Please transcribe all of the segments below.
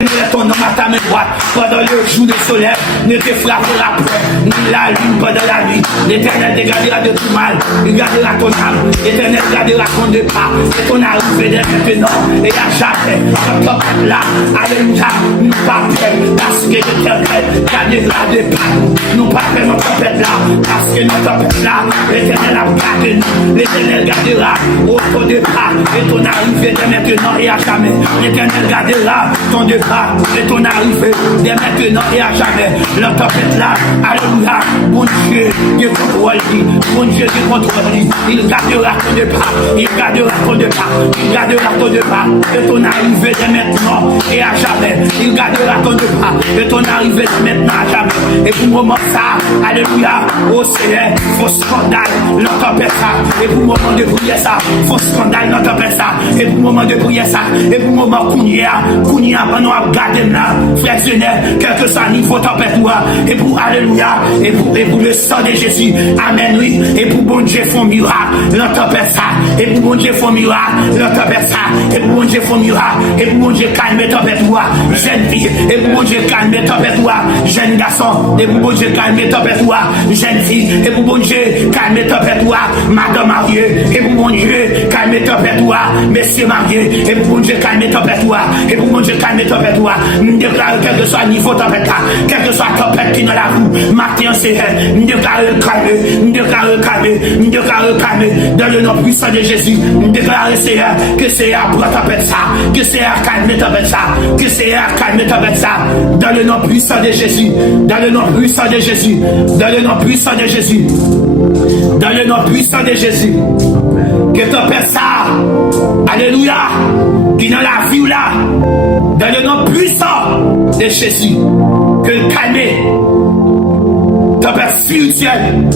Mets ton nom à ta main droite pendant le jour de soleil, ne te frappera point, ni la lune pendant la nuit. L'Éternel te gardera de tout mal, il gardera ton âme. L'Éternel gardera ton départ et ton arrivée dès maintenant et à jamais. Dans ton peuple là, alléluia, nous pas peur parce que l'Éternel gardera de pas. Nous pas peur dans ton peuple là parce que notre peuple là, l'Éternel a gardé nous. L'Éternel gardera ton départ et ton arrivée dès maintenant et à jamais. L'Éternel gardera ton départ et ton arrivée dès maintenant et à jamais. Le tempête là, alléluia, bon Dieu, Dieu contrôle, bon Dieu, Dieu contrôle, il gardera ton départ, il gardera ton départ, il gardera ton départ et ton arrivée dès maintenant et à jamais. Il gardera ton départ et ton arrivée dès maintenant à jamais. Et pour le moment ça, alléluia, au Seigneur, faut scandale, le tempête ça, et pour le moment de prier ça, faut scandale, le tempête ça, et pour le moment de prier ça, et pour le moment qu'on y a, pendant garder là, frère Seigneur, quel que soit niveau tempête, et pour alléluia, et pour le sang de Jésus, amen, oui, et pour bon Dieu font miracle, l'entempête ça, et pour bon Dieu font miracle, l'entempête ça, et pour bon Dieu font miracle, et pour bon Dieu calme tempête, jeune fille, et pour bon Dieu calme tempête, jeune garçon, et pour bon Dieu calme tempête, jeune fille, et pour bon Dieu calme tempête, madame mariée, et pour bon Dieu calme tempête, messieurs mariés, et pour bon Dieu calme tempête, et pour bon Dieu calme tempête, nous déclarons quel que soit le niveau tempête, quel que soit la tempête qui est dans la roue, matin c'est nous déclarons calme, nous déclarons calme, nous déclarons calme, dans le nom puissant de Jésus, nous déclarons Seigneur, que Seigneur pour tempête ça, que Seigneur calme tempête ça, que Seigneur calme tempête ça, dans le nom puissant de Jésus, dans le nom puissant de Jésus, dans le nom puissant de Jésus, dans le nom puissant de Jésus, que tempête ça, alléluia, qui dans la vie là, dans le nom puissant de Jésus, que le calme, tempête spirituelle,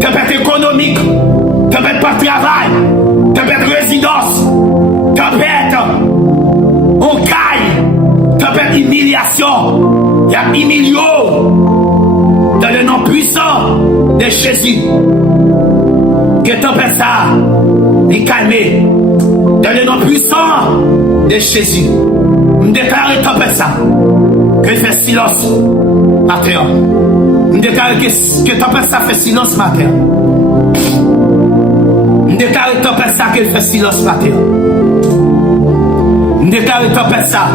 tempête économique, tempête par travail, tempête résidence, tempête on caille, tempête humiliation, il y a humilio, dans le nom puissant de Jésus, que tempête ça, il calme, dans le nom puissant de Jésus. Nous déclarons tempête ça, que fait silence à terre. Nous déclarons que tempête ça fait silence à terre. Nous déclarons tempête ça que fait silence à terre. Nous déclarons tempête ça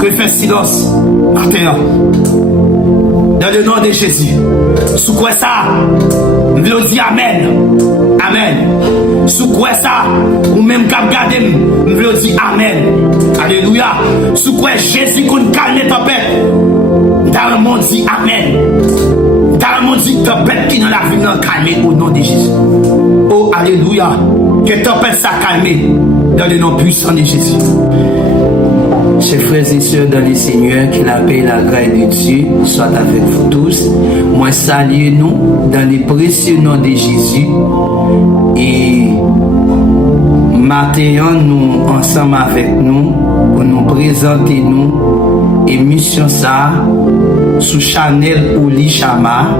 que fait silence à terre. Dans le nom de Jésus. Sous quoi ça? Nous dit Amen. Amen. Sous quoi ça? Ou même cap garder, nous dit Amen. Alléluia. Sous quoi Jésus qu'on calme les tempêtes. Dans le monde dit Amen. Dans le monde dit tempête qui dans la vie non calme au nom de Jésus. Oh Alléluia. Que tempête ça calme dans le nom puissant de Jésus. Chers frères et sœurs dans le Seigneur, que la paix et la grâce de Dieu soient avec vous tous. Moi, saluez-nous dans le précieux nom de Jésus. Et maintenant, nous, ensemble avec nous, pour nous présenter nous, émission ça, sous Chanel Oli Chama.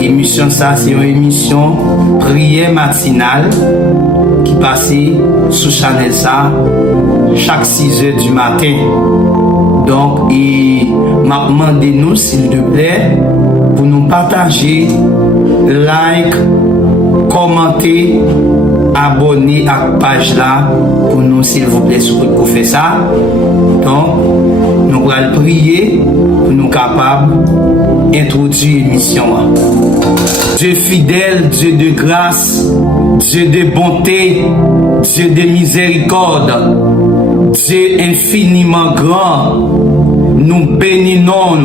Émission ça, c'est une émission prière matinale qui passait sous Chanel ça chaque 6 heures du matin. Donc, il m'a demandé nous, s'il te plaît, pour nous partager, like, commenter, abonner à la page là, pour nous, s'il vous plaît, si vous faire ça. Donc, nous allons prier pour nous capables d'introduire l'émission. Dieu fidèle, Dieu de grâce, Dieu de bonté, Dieu de miséricorde, Dieu infiniment grand, nous bénissons,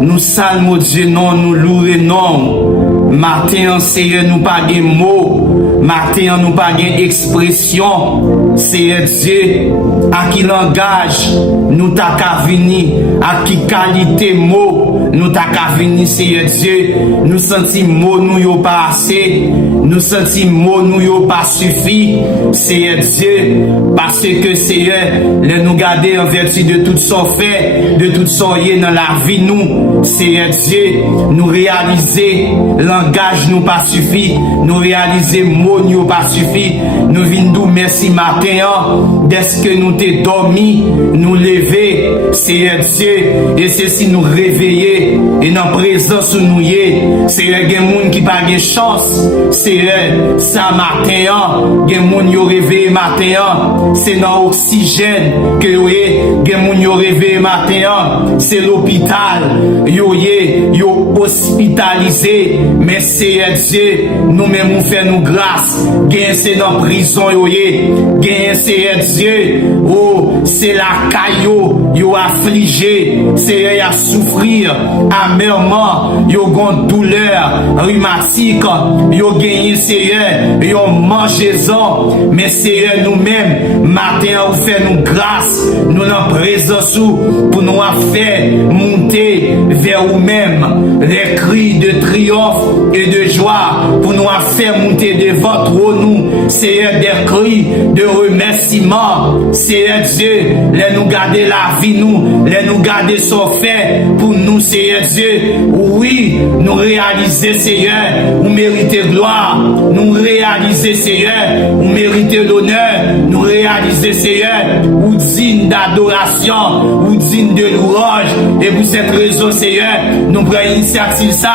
nous saluons Dieu, nous louons, matin, Seigneur, nous pas de mots, matin, nous pas de expression, Seigneur Dieu, à qui langage, nous t'a qu'à venir, à qui qualité mot, nous t'a qu'à venir, Seigneur Dieu, nous sentons mots, nous y pas assez, nous sentons mots, nous y pas suffi, Seigneur Dieu, parce que Seigneur, nous garder en vertu de tout son fait, de tout son yé dans la vie, nous, Seigneur Dieu, nous réaliser langage nous pas suffi, nous réaliser mots nous pas suffi, nous venons merci matin, dès que nous t'es dormi, nous lever, Seigneur Dieu, et ceci nous réveiller, et dans présence nous y est, Seigneur, il y a des gens qui pas de chance, Seigneur, ça matin, il y a des gens qui ont réveillé matin, c'est dans l'oxygène que vous avez, il y a des gens qui ont réveillé matin, c'est l'hôpital, yo hospitalisé, mais Seigneur Dieu, nous-mêmes nous faisons grâce, gain c'est dans prison yo gain Seigneur Dieu, oh, c'est la caillou, yo affligé, Seigneur y a souffrir amèrement, yo gon douleur rhumatique, yo gagné Seigneur, yo mangez-en, mais Seigneur nous-mêmes, matin ou fait nous grâce, nous en présence pour nous faire monter vers vous-même, les cris de triomphe et de joie, pour nous faire monter devant nous, Seigneur, des cris de remerciement, Seigneur Dieu, les nous garder la vie, les nous garder son fait pour nous, Seigneur Dieu, oui, nous réaliser, Seigneur, nous méritons gloire, nous réaliser, Seigneur, nous méritons l'honneur, nous réaliser, Seigneur, ou digne d'adoration, ou digne de louange, et pour cette raison, Seigneur, nous prenons initiative ça,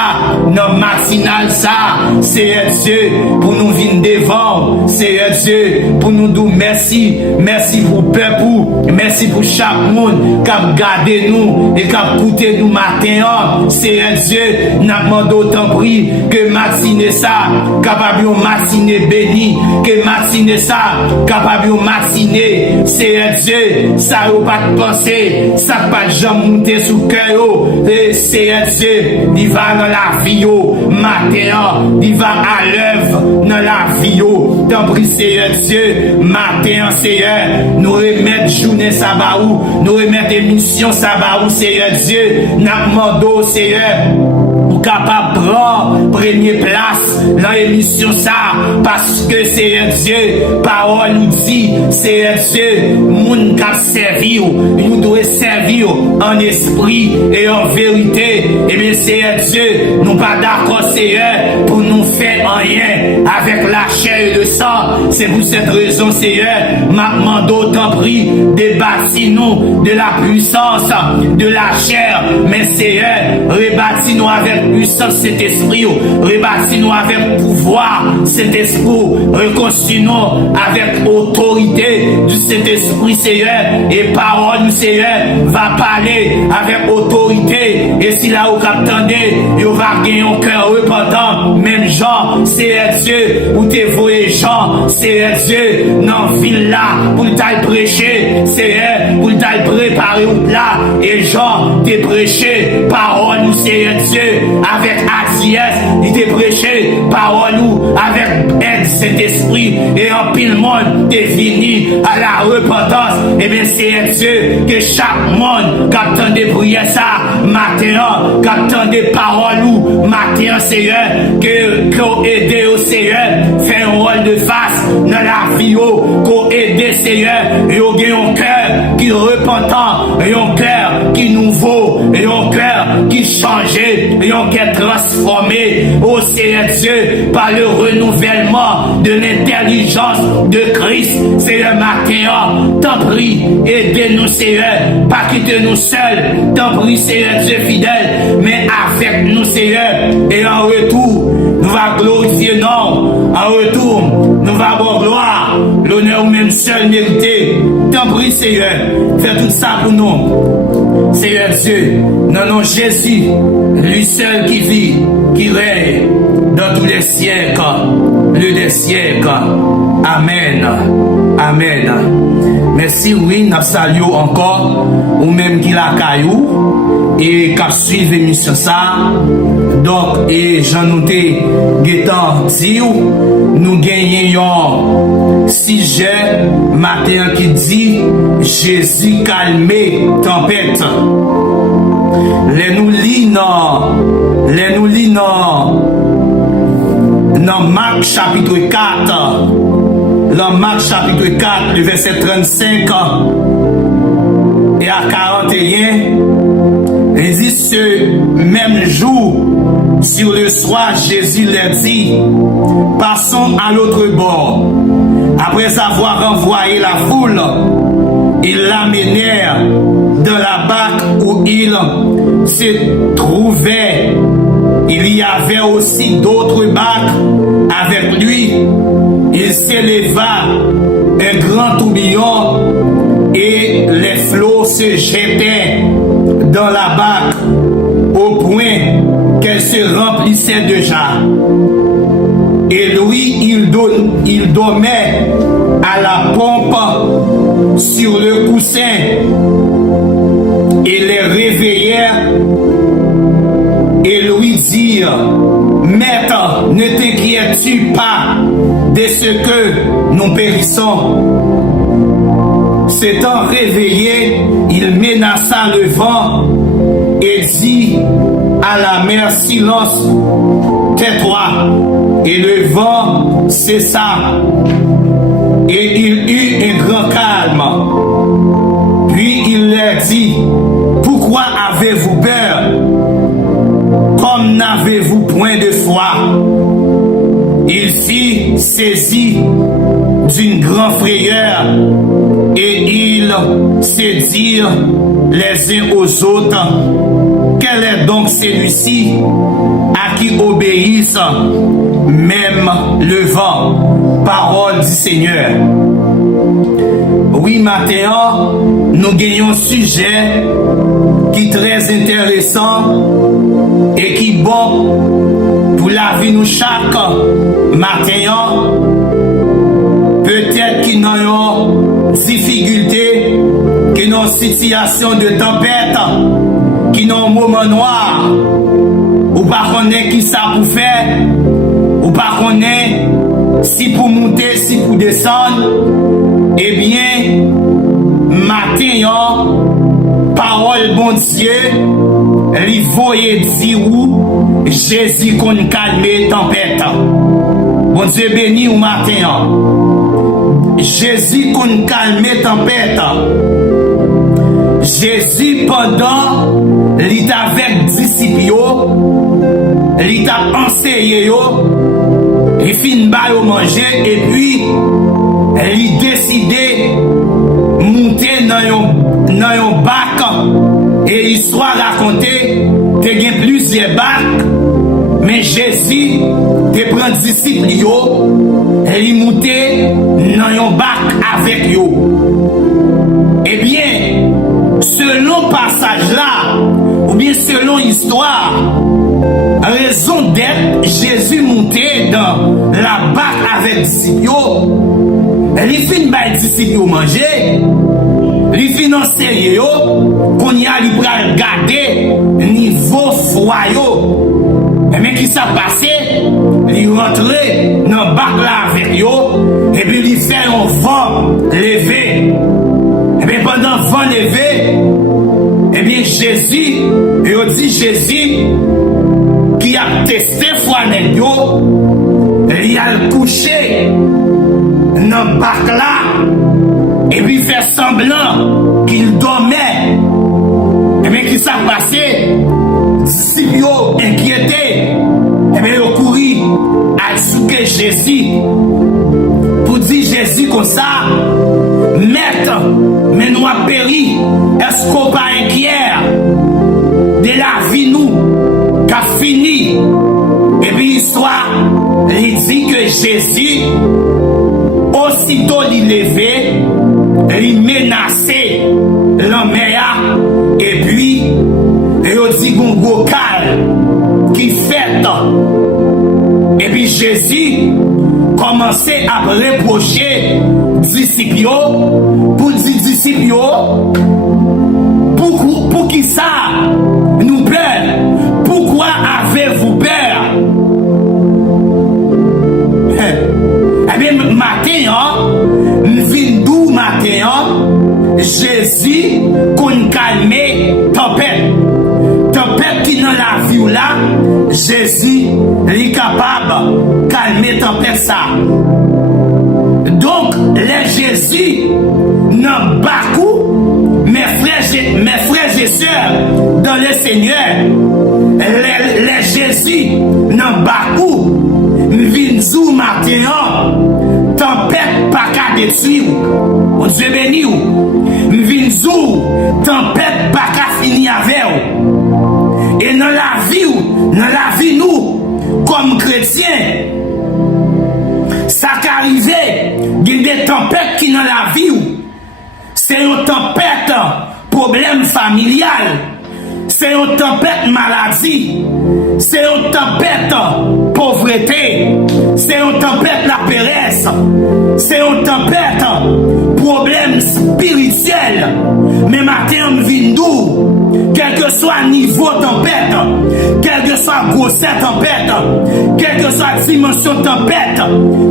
dans matinale ça, Seigneur Dieu, pour nous venir devant, Seigneur Dieu, pour nous dire merci, merci pour le peuple, merci pour chaque monde qui a gardé nous et qui a écouté nous matin, Seigneur Dieu, nous demandons autant prix que matinée ça, capable de matinée bénie, que matinée ça, capable de matinée, Seigneur Dieu, ça n'a pas de pensée, ça n'a pas de jambe monter sous le cœur, et Seigneur Dieu, il va dans la vie, matin, il va à l'œuvre dans la vie, tant pis Seigneur Dieu, matin, Seigneur, nous remettre journée sabaou, nous remettre émission sabaou, Seigneur Dieu, nous demandons, Seigneur, pour capable de prendre première place dans l'émission ça, parce que Seigneur Dieu, parole nous dit, Seigneur Dieu, moun qui servi, nous devons servir en esprit et en vérité, et bien Seigneur Dieu, nous pas d'accord Seigneur, pour nous faire rien avec la chair et le sang, c'est pour cette raison Seigneur, m'a demandé autant prix, débattez-nous de la puissance de la chair, mais Seigneur, rebâtis-nous avec puissance cet esprit, rebâtis-nous avec pouvoir cet esprit, reconstruis-nous avec autorité du cet esprit Seigneur, et parole Seigneur va parler avec autorité, et si là où qu'attendez, il va gagner un cœur repentant, même Jean, Seigneur Dieu, où t'es voué Jean, Seigneur Dieu, dans ville là, pour t'aller prêcher, Seigneur, pour t'aller préparer ou là, et Jean, t'es prêché, parole nous Seigneur Dieu, avec Asiès, il t'est prêché, parole nous, avec aide cet esprit, et en pile monde, t'es venu à la repentance, et bien Seigneur Dieu, que chaque monde, qui attend des prières ça, matin, qui attend des paroles ou, matin Seigneur, qu'on aide au Seigneur, fait un rôle de face dans la vie, qu'on aide Seigneur, et on a un cœur qui est repentant, et un cœur qui est nouveau, et un cœur qui est changé, et un cœur transformé, au Seigneur Dieu, par le renouvellement de l'intelligence de Christ, Seigneur matin, t'en prie, aidez-nous Seigneur, pas quitter nous seuls, t'en prie Seigneur Dieu fidèle, mais avec nous Seigneur, et en retour, nous va glorifier non, en retour, nous va avoir gloire, l'honneur ou même seul mérité, t'en prie Seigneur, fais tout ça pour nous, Seigneur Dieu, non non Jésus, lui seul qui vit, qui règne dans tous les siècles, le des siècles, amen, amen. Merci, oui, nous saluons encore, ou même qui la caillou, et qui suivent l'émission ça. Donc, et j'en noté, guettant, dit, nous gagnons 6 heures matin qui dit, Jésus calmé tempête. Les nous lis dans Marc chapitre 4. Dans Marc chapitre 4, le verset 35 et à 41, il dit ce même jour, Sur le soir, Jésus leur dit, passons à l'autre bord. Après avoir envoyé la foule, ils l'amenèrent dans la barque où il se trouvait. Il y avait aussi d'autres barques avec lui. Il s'éleva un grand tourbillon et les flots se jetaient dans la barque au point qu'elle se remplissait déjà. Et lui, il dormait à la pompe sur le coussin et les réveillèrent et lui dirent, Maître, ne t'inquiètes-tu pas de ce que nous périssons? S'étant réveillé, il menaça le vent et dit à la mer, silence, tais-toi. Et le vent cessa et il eut un grand calme. Puis il leur dit, pourquoi avez-vous peur? Comme n'avez-vous point de foi? Il fut saisi d'une grande frayeur et ils se dirent les uns aux autres, quel est donc celui-ci à qui obéissent même le vent? Parole du Seigneur. Oui, maintenant, nous gagnons un sujet qui est très intéressant et qui est bon pour la vie nous chaque matin. Peut-être qu'il y a une difficulté, qu'il y a une situation de tempête, qu'il y a un moment noir, ou pas connaître qui ça pour faire, ou pas connaître si pour monter, si pour descendre. Eh bien, matin, parole bon Dieu, lui voyait dire où Jésus qu'on calme tempête. Bon Dieu béni au matin. Jésus qu'on calme tempête. Jésus pendant il avec disciples, il t'a enseigné, il fin ba yo manger et puis il décidé monter dans un bac et histoire racontée, te gen plusieurs bacs, mais Jésus te prend disciples et il monter dans un bac avec yo. Eh bien, selon passage là, ou bien selon histoire, raison d'être, Jésus montait dans la barque avec disciples. Il finit par disciples manger, il finit enseigner, qu'on y a libre à regarder niveau foyer. Mais qui s'est passé? Il rentrait dans la barque là avec eux, et puis il fait un vent levé. Et bien pendant le vent levé, et bien Jésus, et on dit Jésus, qui a testé foi il a couché dans le bac là, et puis fait semblant qu'il dormait. Et bien qui s'est passé? Disciples inquiétés, et bien ils ont couru à souquer Jésus pour dire Jésus comme ça, Maître, mais nous avons péri, est-ce qu'on pas inquiet de la vie nous, qu'a fini? Et puis l'histoire, il dit que Jésus, aussitôt il levé, il menaçait la mer, et puis il dit qu'on vocal qui fait. Et puis Jésus commençait à reprocher disciples pour dire disciples pour qui ça nous peur? Pourquoi avez-vous peur? Eh bien matin, nous matin, Jésus qu'on calme tempête qui dans la vie là, Jésus est capable de calmer tempête ça. Donc, les Jésus n'ont pas coup, mes frères et sœurs dans le Seigneur, les Jésus Jésus, dans Bakou, vin zou matin, tempête pas qu'à détruire. Bon Dieu béni ou. Vin zou, tempête pas qu'à finir avec ou. Et dans la vie nous, comme chrétiens, ça qu'arrive, il y a des tempêtes qui dans la vie ou. C'est une tempête, problème familial. C'est une tempête maladie. C'est une tempête pauvreté. C'est une tempête la paresse. C'est une tempête problème spirituel. Mais matin, vindou, quel que soit niveau tempête, quel que soit grossesse tempête, quelle que soit dimension tempête,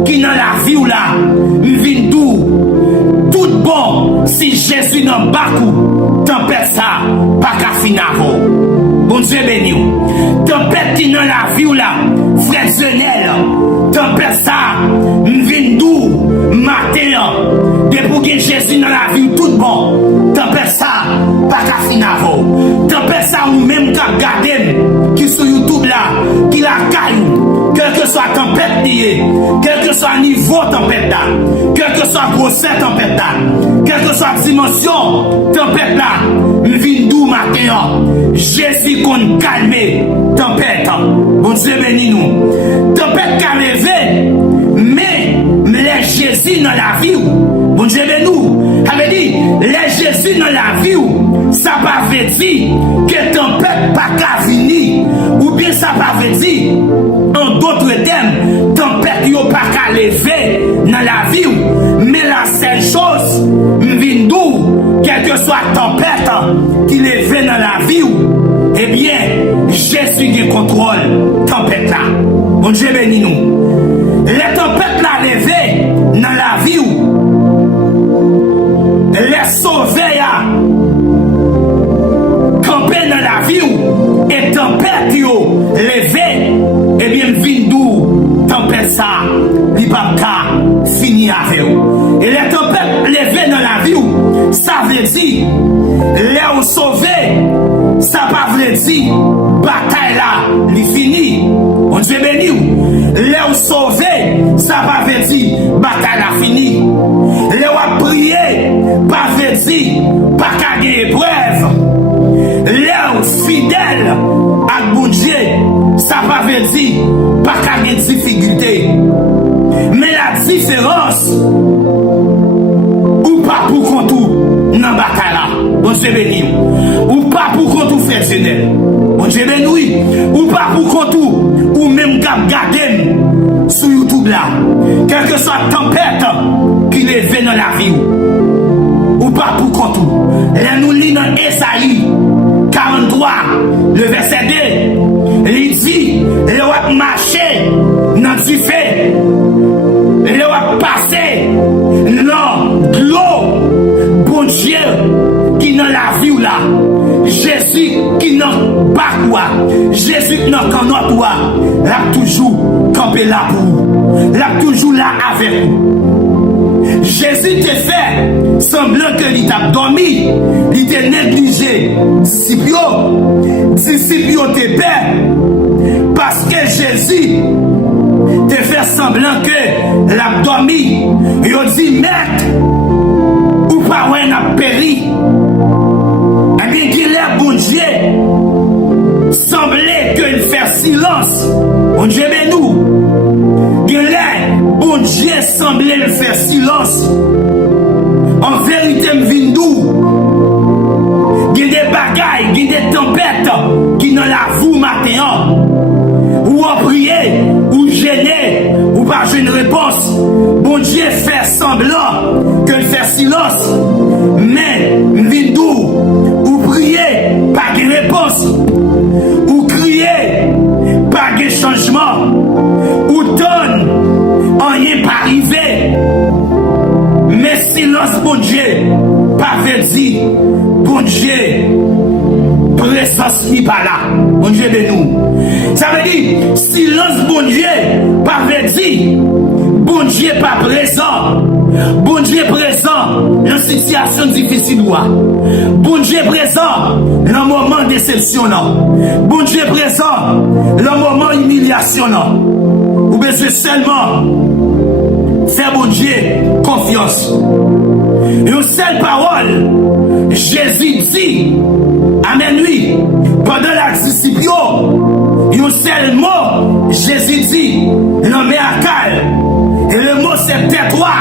qui dans la vie ou là, vindou, tout bon, si Jésus n'a pas coup, tempête ça, pas qu'à finir. Bon Dieu béni. Tempête qui dans la vie ou là, frère Zenel, tempête ça, m'vindou, matin, depuis que Jésus dans la vie, tout bon, tempête ça, pas qu'à finir. Tempête ça, ou même qu'à garder, qui sur YouTube là, qui la caille, quel que soit tempête liée, quel que soit niveau tempête là, quel que soit grossesse tempête là, quelle que soit dimension tempête là, m'vindou matin, Jésus qu'on calme tempête. Bon Dieu béni nous. Tempête qui a levé, mais les Jésus dans la vie. Bon Dieu béni nous. Ça veut dire, les Jésus dans la vie, ça pas veut dire que tempête pas qu'à venir. Ou bien ça pas veut dire, en d'autres termes, tempête yo pas qu'à lever dans la vie. Mais la seule chose, m'vindou, quelle que soit tempête qui lève dans la vie, eh bien, Jésus qui contrôle tempête là. Bon Dieu béni nous. Les tempêtes là levées dans la vie, les sauvés camper dans la vie, et tempête yo levées, eh bien, vindou, tempête ça, li pa ka fini avec vous. Et les tempêtes levées dans la vie, ça veut dire, les sauvés, ça pas veut dire, bataille là, li fini. On Dieu béni. Les sauvés, ça pas veut dire, bataille là fini. Les prier, pas veut dire, pas qu'à gagner épreuve. Les fidèles à bon Dieu, ça pas veut dire, pas qu'à gagner difficulté. Mais la différence, ou pas pour contour dans la bataille là, bon Dieu béni, ou pas pour contour personnel, bon Dieu béni, ou pas pour contour, ou même garder sur YouTube là, quelle que soit la tempête qui lève dans la vie, ou pas pour contour. Là nous lisons dans Esaïe 43, le verset 2, il dit, le va marcher dans du fait, le va passer dans l'eau, bon Dieu, qui dans la vie ou là, Jésus qui dans pas quoi, Jésus qui dans notre toi, là toujours campé là pour vous, là toujours là avec vous. Jésus te fait semblant que il t'a dormi, il t'a négligé, disciples te paient, parce que Jésus te fait semblant que l'a dormi, il a dit maître, ou pas ouais n'a péri, et bien qu'il est bon Dieu, semblait qu'il fait silence, bon Dieu mais nous, qu'il est bon Dieu semblait le faire silence. En vérité, m'vindou, il y a des bagailles, il y a des tempêtes qui dans la vous matin, ou en prier, ou gêner, ou pas une réponse. Bon Dieu fait semblant que le fait silence, mais m'vindou, ou prier, pas de réponse, ou crier, pas de changement, ou donne, rien pas arrivé. Mais silence, bon Dieu, pas veut dire, bon Dieu, présence n'est pas là. Bon Dieu de nous. Ça veut dire, silence, bon Dieu, pas veut dire, bon Dieu pas présent. Bon Dieu présent dans situation difficile. Bon Dieu présent dans moment de déception. Bon Dieu présent dans moment humiliation. Ou besoin seulement faire bon Dieu confiance. Une seule parole, Jésus dit, amen oui, pendant la discipline, un seul mot, Jésus dit, l'homme est à calme. Et le mot c'est tais-toi.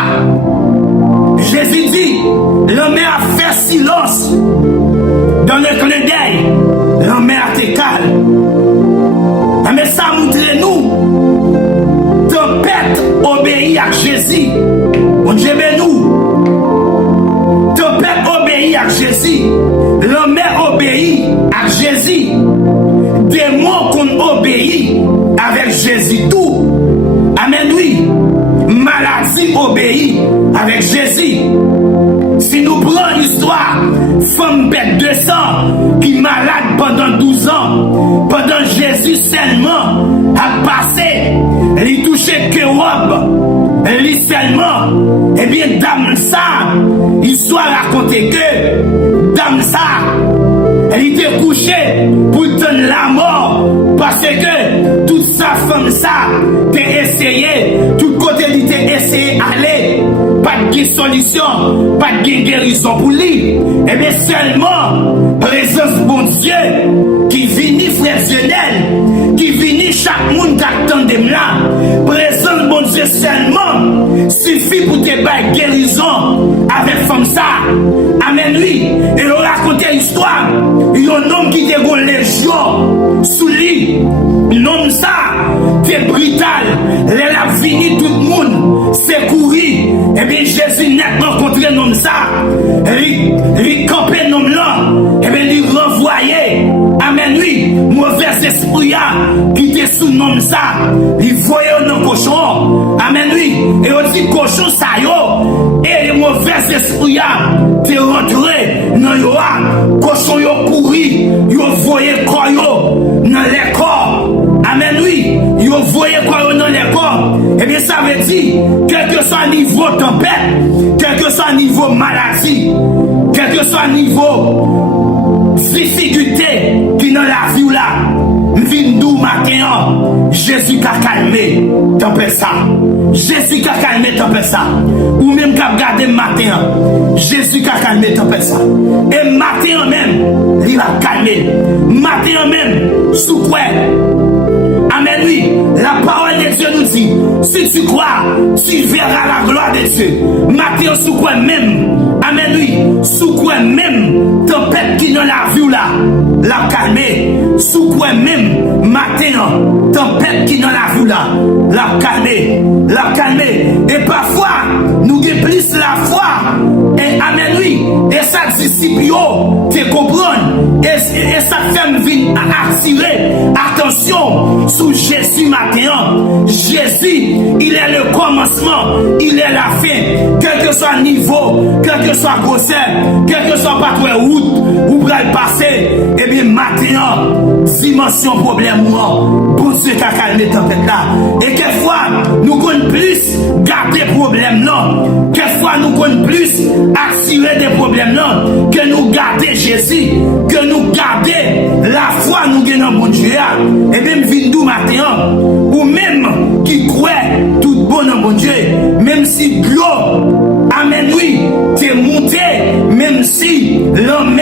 Jésus dit, l'homme est à faire silence. Dans le clin d'œil, l'homme est à te calme. Mais ça montre nous, tempête obéit à Jésus. Mon Dieu nous. Tempête obéit à Jésus. L'homme obéit à Jésus. Démon qu'on obéit avec Jésus tout. Amen oui. Maladie obéit avec Jésus. Si nous prenons l'histoire, femme bête de sang qui est malade pendant 12 ans, pendant Jésus seulement a passé, il touchait que robe, il seulement, eh bien, dame ça, l'histoire racontait que dame ça, elle était couchée pour donner la mort parce que toute sa femme ça, t'a essayé, tout côté il t'a essayé d'aller. Pas de solution, pas de guérison pour lui. Et bien seulement, présence bon Dieu, qui vient fractionnel, qui vient chaque monde qui attend de là. Présence bon Dieu seulement, suffit pour te faire guérison avec femme ça. Amen lui. Et on raconte l'histoire, il y a un homme qui te une légion sous lui. L'homme ça, c'est brutal. Il a fini tout le monde, c'est courir. Et bien Jésus n'a rencontré l'homme ça. Il campait l'homme là. Et bien il renvoyait. Amen lui. Mauvais esprit qui était sous l'homme ça. Il voyait un cochon. Amen lui. Et on dit cochon ça yo. Et les mauvais esprits t'es rentré dans yo. Cochon yo couru. Yo voyait quoi yo dans les corps. Amen oui. Yo voyait quoi yo dans les corps. Et bien ça veut dire quel que soit niveau tempête, quel que soit niveau maladie, quel que soit niveau difficulté qui dans la vie là, vindou matin, Jésus a calmé tempête ça. Jésus a calmé tempête ça. Ou même qu'a regardé matin, Jésus a calmé tempête ça. Et matin même, il a calmé. Matin même, sous quoi? Amen oui, la parole de Dieu nous dit, si tu crois, tu verras la gloire de Dieu. Matin sous quoi même, amen oui, sous quoi même, tempête qui dans la vie là, la calmer. Sous quoi même, matin, tempête qui dans la vie là, la calmer, la calmer. Et parfois, nous avons plus la foi. Et amen oui, et ça disciple, tu comprends. Et ça fait me venir à attirer attention sur Jésus matin. Jésus, il est le commencement, il est la fin. Quel que soit le niveau, quel que soit grosseur, quel que soit pas toi route, ou pour le passer, et bien matin, dimension problème, bon Dieu qui a calmé tempête là. Et quelquefois, nous connaissons plus garder problème non. Quelquefois, nous connaissons plus attirer des problèmes non. Que nous garder Jésus, que nous garder la foi nous gagnons bon Dieu. Et même vindou matin, ou même qui croit tout bon en bon Dieu, même si l'eau, amen oui, t'es monté, même si l'homme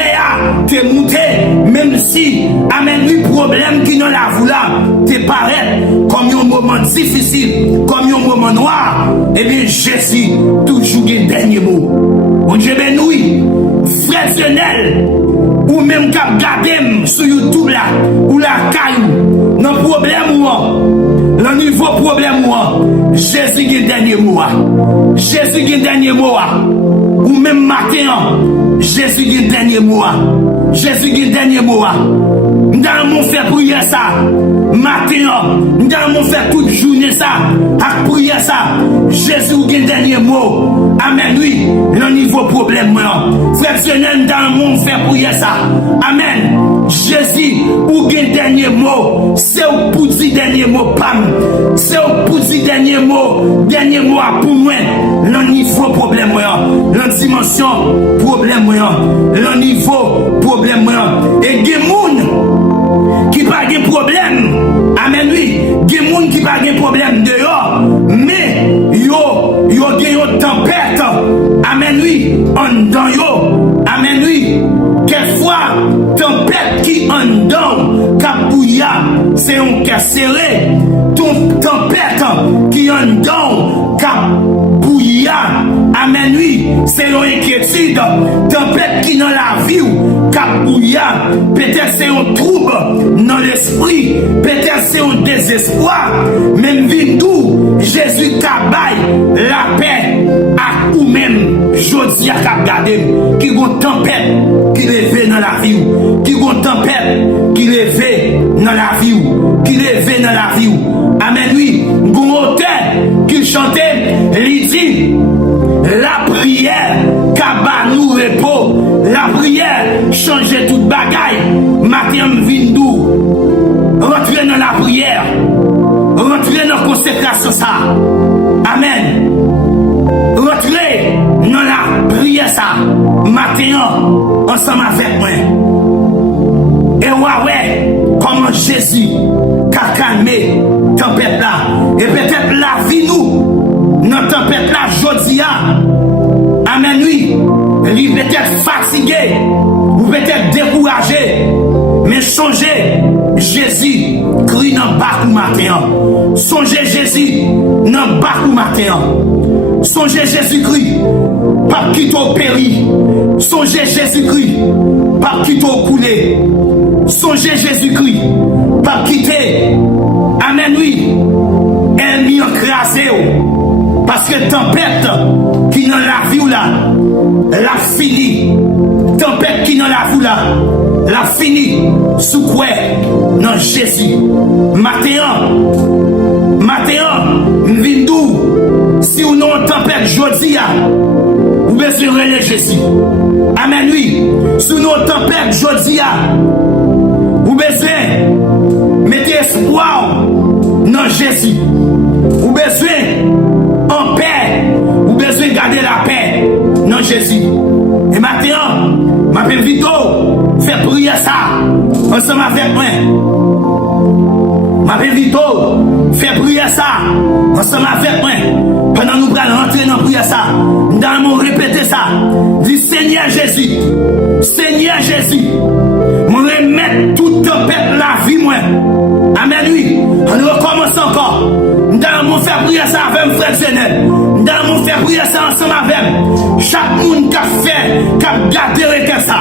t'es monté, même si, amen oui, problème qui dans la voie là, t'es paraît comme un moment difficile, comme un moment noir, et bien Jésus, toujours un dernier mot. Bon Dieu ben oui, fractionnel, ou même qu'à regarder sur YouTube là, ou la caillou, non problème ou le niveau problème ou Jésus qui est dernier mot. Jésus qui est dernier mot. Ou même matin, Jésus qui est dernier mot. Jésus qui est dernier mot. Dans mon fait prier ça. Matin, dans mon fait toute journée ça. À prier ça. Jésus qui est dernier mot. Amen, oui. Le niveau problème. Fractionnel dans mon fait prier ça. Amen. Jésus, ou gen dernier mot, c'est ou pour dire dernier mot, pam. C'est ou pour dire dernier mot pour moi. Le niveau problème, la dimension problème, le niveau problème. Et gen moun qui pas de problème. Amen, oui. Gen moun qui pas de problème dehors, mais yo gen yo tempête. Amen, oui. En dans yo. Amen, oui. Quelquefois, tempête qui en donne, capouilla, c'est un cas serré. Tempête qui en donne, capouilla, amen, oui, c'est une inquiétude. Tempête qui dans la vie, capouilla, peut-être c'est un trouble dans l'esprit, peut-être c'est un désespoir. Même vie d'où Jésus cabaye la paix à ou même, je dis à cap garder, qui a une tempête qui lève dans la vie, qui a une tempête qui lève dans la vie, qui lève dans la vie. Amen, oui, bon auteur qui chantait, il dit, la prière, kaba nous repos, la prière, changer toute bagaille, matin vindou, rentrer dans la prière, rentrer dans la consécration ça. Amen. Rentrer dans la prière ça, matin, ensemble avec moi. Et ouais, comment Jésus a calmé tempête là. Et peut-être la vie nous, dans tempête là, jodia. Amen, oui. Il peut être fatigué, ou peut-être découragé. Mais songez, Jésus crie dans le bac ou matin. Songez Jésus dans le bac ou matin. Songez Jésus-Christ, pas quitter au péri. Songez Jésus-Christ, pas quitter au coulé. Songez Jésus-Christ, pas quitter. Amen, oui. Elle m'y encrasé. Parce que tempête qui dans la vie là, la fini. Tempête qui dans la vie là, la fini. Sous quoi? Dans Jésus. Matin, m'vindou. Si ou non tempête jodi a, ou besoin de Jésus. Amen, oui. Si ou non tempête jodi a, ou besoin mettez espoir dans Jésus. Ou besoin en paix, ou besoin garder la paix dans Jésus. Et maintenant, ma père Vito, fait prier ça ensemble avec moi. Ma père Vito, fait prier ça ensemble avec moi. Pendant nous allons rentrer dans la prière ça, nous allons répéter ça. Dis Seigneur Jésus, Seigneur Jésus, je remettre toute tempête la vie moi. Amen, oui. On recommence encore. Nous allons faire prier ça avec frère Zenel. Nous allons faire prier ça ensemble avec. Chaque monde qui a fait, qui a gardé ça.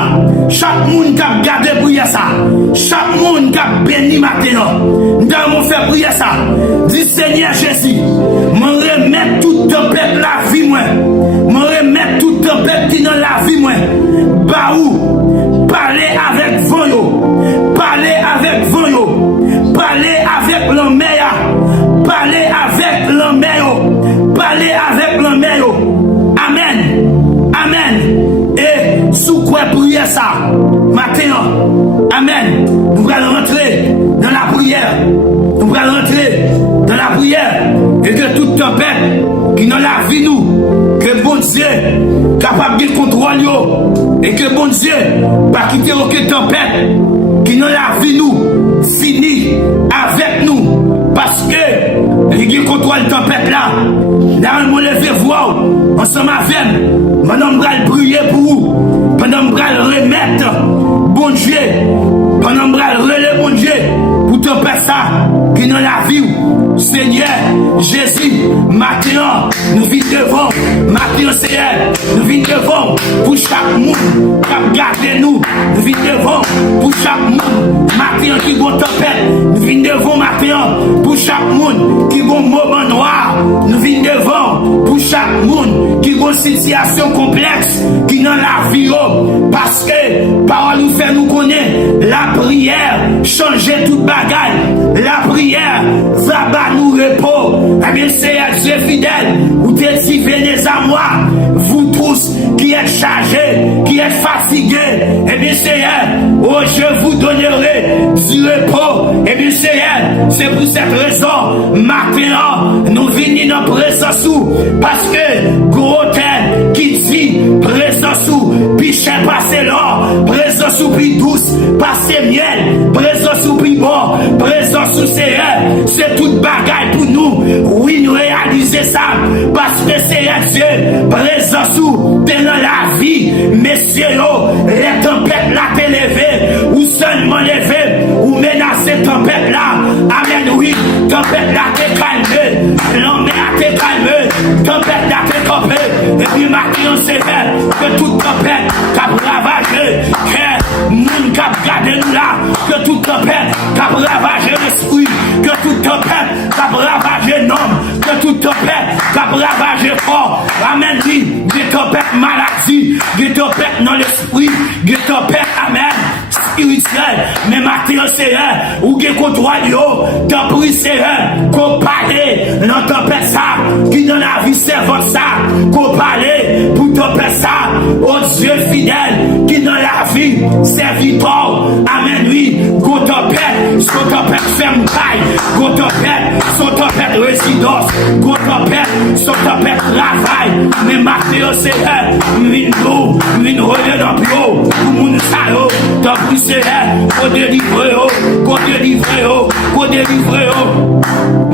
Chaque monde qui a gardé prier ça. Chaque monde qui a béni maintenant. Nous allons faire prier ça. Dis Seigneur Jésus, je remettre toute tempête la vie moi. Je remettre toute tempête qui dans la vie moi. Baou, parler avec vous. Parler avec vous. Parler avec l'homme. Parler avec l'homme. Parler avec l'homme. Amen. Amen. Et sous quoi prier ça? Maintenant. Amen. Nous allons rentrer dans la prière. Nous allons rentrer dans la prière. Et que toute tempête qui dans la vie nous, que bon Dieu capable de contrôler. Et que bon Dieu pas quitter aucune tempête qui dans la vie nous finit avec nous. Parce que il contrôle la tempête là. Là, on lever voix ensemble avec pendant que je prier pour vous. Pendant que je remettre bon Dieu. Pendant que je relève bon Dieu pour tempête ça qui dans la vie. Seigneur Jésus, maintenant nous vivons devant. Maintenant Seigneur, nous vivons devant pour chaque monde qui a gardé nous. Nous vivons devant pour chaque monde. Maintenant qui vont tempête. Nous vivons devant maintenant pour chaque monde qui vont moment noir. Nous vivons devant pour chaque monde qui vont situation complexe qui dans la vie. Parce que parole nous fait nous connaître la prière, changer toute bagaille. La prière va nous repos. Eh bien, c'est Dieu fidèle. Vous te dit, venez à moi. Vous trouvez tous qui êtes chargés, qui êtes fatigués, et bien Seigneur, oh je vous donnerai du repos. Et bien Seigneur, c'est pour cette raison, maintenant, nous venons dans présence parce que gros terre qui dit présence puis cher passer l'or, présence puis douce, passer miel, présence puis bon, présence Seigneur, c'est toute bagaille pour nous. Oui, nous réaliser ça parce que Seigneur Dieu, présence t'es dans la vie, messieurs, les tempêtes là t'es levé, ou seulement levé, ou menacer tempête là, amen, oui, tempête là t'es calmé, l'homme là t'es calmé, tempête là t'es campé, et puis maintenant c'est vrai que toute tempête qu'a ravagé, que moun qu'a gardé nous là, que toute tempête qu'a ravagé l'esprit, que toute tempête qu'a ravagé l'homme, que toute tempête qu'a ravagé corps, amen, oui, des tempêtes maladie, des tempêtes dans l'esprit, des tempêtes, amen, spirituel, mais maintenant Seigneur, ou qui contrôle yo, t'en prie Seigneur, qu'on parle, dans tempête ça, qui dans la vie servante ça, qu'on parle, pour tempête ça, au Dieu fidèle, qui dans la vie serviteur, amen, oui, qu'on tempête, son tempête ferme taille, qu'on tempête, son tempête résidence, qu'on tempête, son tempête travail, mais maintenant Seigneur, nous relève dans le bureau, pour mon salaud, t'en prie Seigneur, qu'on délivre,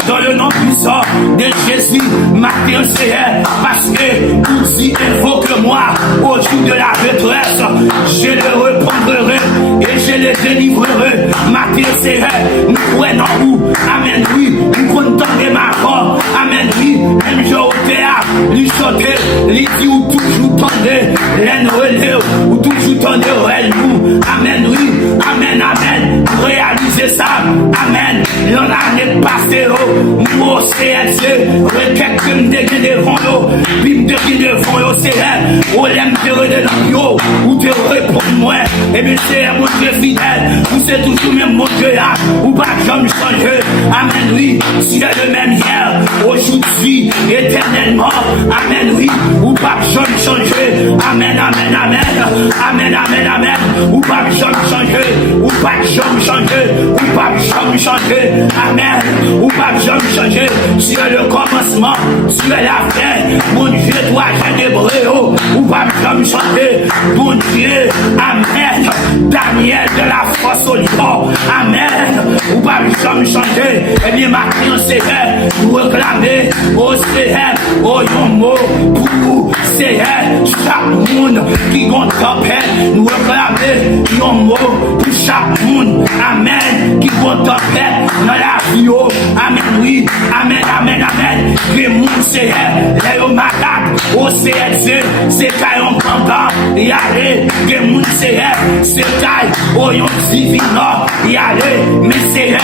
dans le nom puissant de Jésus, matin Seigneur, parce que vous y invoque-moi au jour de la détresse, je le répondrai et je le délivrerai, matin Seigneur, nous prenons où, amen, oui, nous contendons ma voix, amen, oui, même jour au théâtre, lui chanter, lui dit ou toujours tendez, l'en relève, ou toujours tendez, nous, amen, oui, amen, amen, réalisez ça, amen, l'on a n'est passé, moi c'est Dieu, requête que me dégué devant l'eau, puis me dégué devant l'eau, c'est elle, ou l'aime te redonner l'eau, ou te répondre moi, et bien c'est mon Dieu fidèle, ou c'est toujours même mon Dieu là, ou pas jamais changer, amen, oui, si c'est le même hier, aujourd'hui, éternellement, amen, oui, ou pas jamais changer, amen, amen, amen, amen, amen, amen, ou pas jamais changer, ou pas jamais changer, ou pas jamais changer, amen, ou pas jamais changer, tu es le commencement, tu es la fin, mon Dieu, toi, j'ai des bréaux, ou pas jamais changer, mon Dieu, amen, Daniel de la force au lion, amen, ou pas jamais changer, et bien maintenant, Seigneur, nous réclamer, oh Seigneur, oh yon mot, pour Seigneur, chaque monde qui compte tempête, nous réclamer, yon mot, pour chaque monde, amen, qui compte tempête, dans la vie, oh, amen, oui, amen, amen, amen, les monde, Seigneur, les malades, oh Seigneur Dieu, c'est quand on content, y aller, les monde, Seigneur, c'est quand oh yon divin, y aller, mais Seigneur,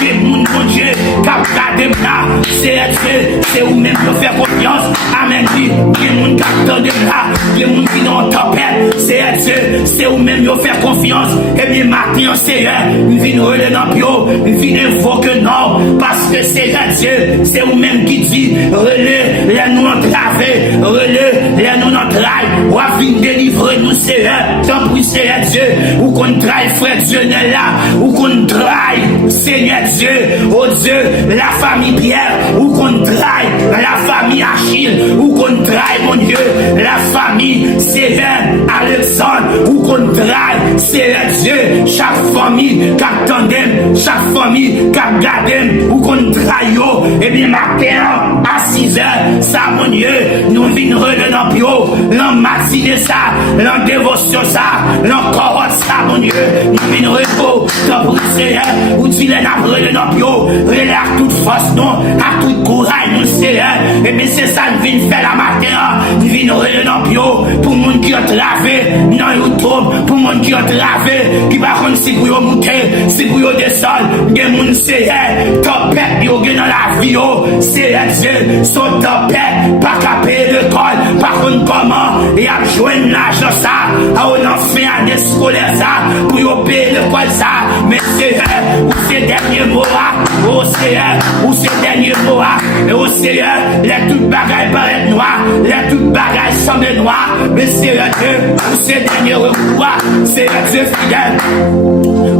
les monde, mon Dieu, captez là, Seigneur Dieu, c'est où même de faire confiance, amen, oui, les monde captez là, les monde qui n'ont tempête, Seigneur Dieu, c'est où même de faire confiance, et bien maintenant, Seigneur, nous venons relais dans le bio, nous venons invoquer non, parce que Seigneur Dieu, c'est où même qui dit, relais, les nous entraver, relais, les nous entrailles, ou à venir délivrer nous, Seigneur, tant pis, Seigneur Dieu, ou qu'on traille, frère Dieu, là, ou qu'on traille, Seigneur Dieu, oh Dieu, la famille Pierre, ou qu'on traille, la famille Achille, ou qu'on traille, mon Dieu, la famille Sévère, Alexandre, ou qu'on traille, Seigneur Dieu, chaque famille, cap tandem, chaque famille, cap gardem, ou qu'on traille, et bien matin, à 6 heures, ça, mon Dieu, nous venons dans le bio, l'en matinée ça, l'en dévotion ça, l'en corotte ça, mon Dieu, nous venons repos, t'en prie, Seigneur, ou tu l'en as pris dans le bio, relâche toute force, non, à tout courage, nous, Seigneur, et bien c'est ça, nous venons faire la matin, nous venons dans le bio, pour monde qui a travé, dans YouTube, pour monde qui a travé, qui va contre si pour monter, si pour descendre, des monde, Seigneur, tempête, yo, dans la vie, Seigneur Dieu, son tempête, pas capé de l'école, par contre, comment, et à joindre l'argent ça, à un enfant année scolaire ça, pour y payer l'école ça, mais Seigneur, ou ces derniers mots là, oh Seigneur, ou c'est dernier mot, et au Seigneur, les toutes bagailles paraissent noires, les toutes bagailles semblent noires, mais Seigneur Dieu, ou c'est dernier recours, Seigneur Dieu fidèle,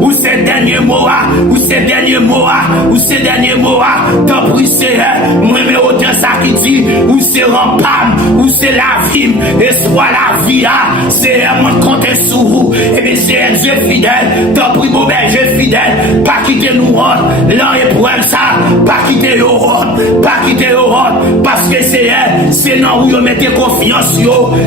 ou c'est dernier mot, ou c'est dernier mot, ou c'est dernier mot, t'en prie Seigneur, moi mais autant ça qui dit, ou c'est rempart, ou c'est la vie, et soit la vie, Seigneur, moi compter sur vous, et bien Seigneur Dieu fidèle, t'en prie mon berger fidèle, pas quitter nous rendre, l'an épreuve ça, pas quitter le rendre, pas quitter le rendre, parce que c'est dans où vous mettez confiance,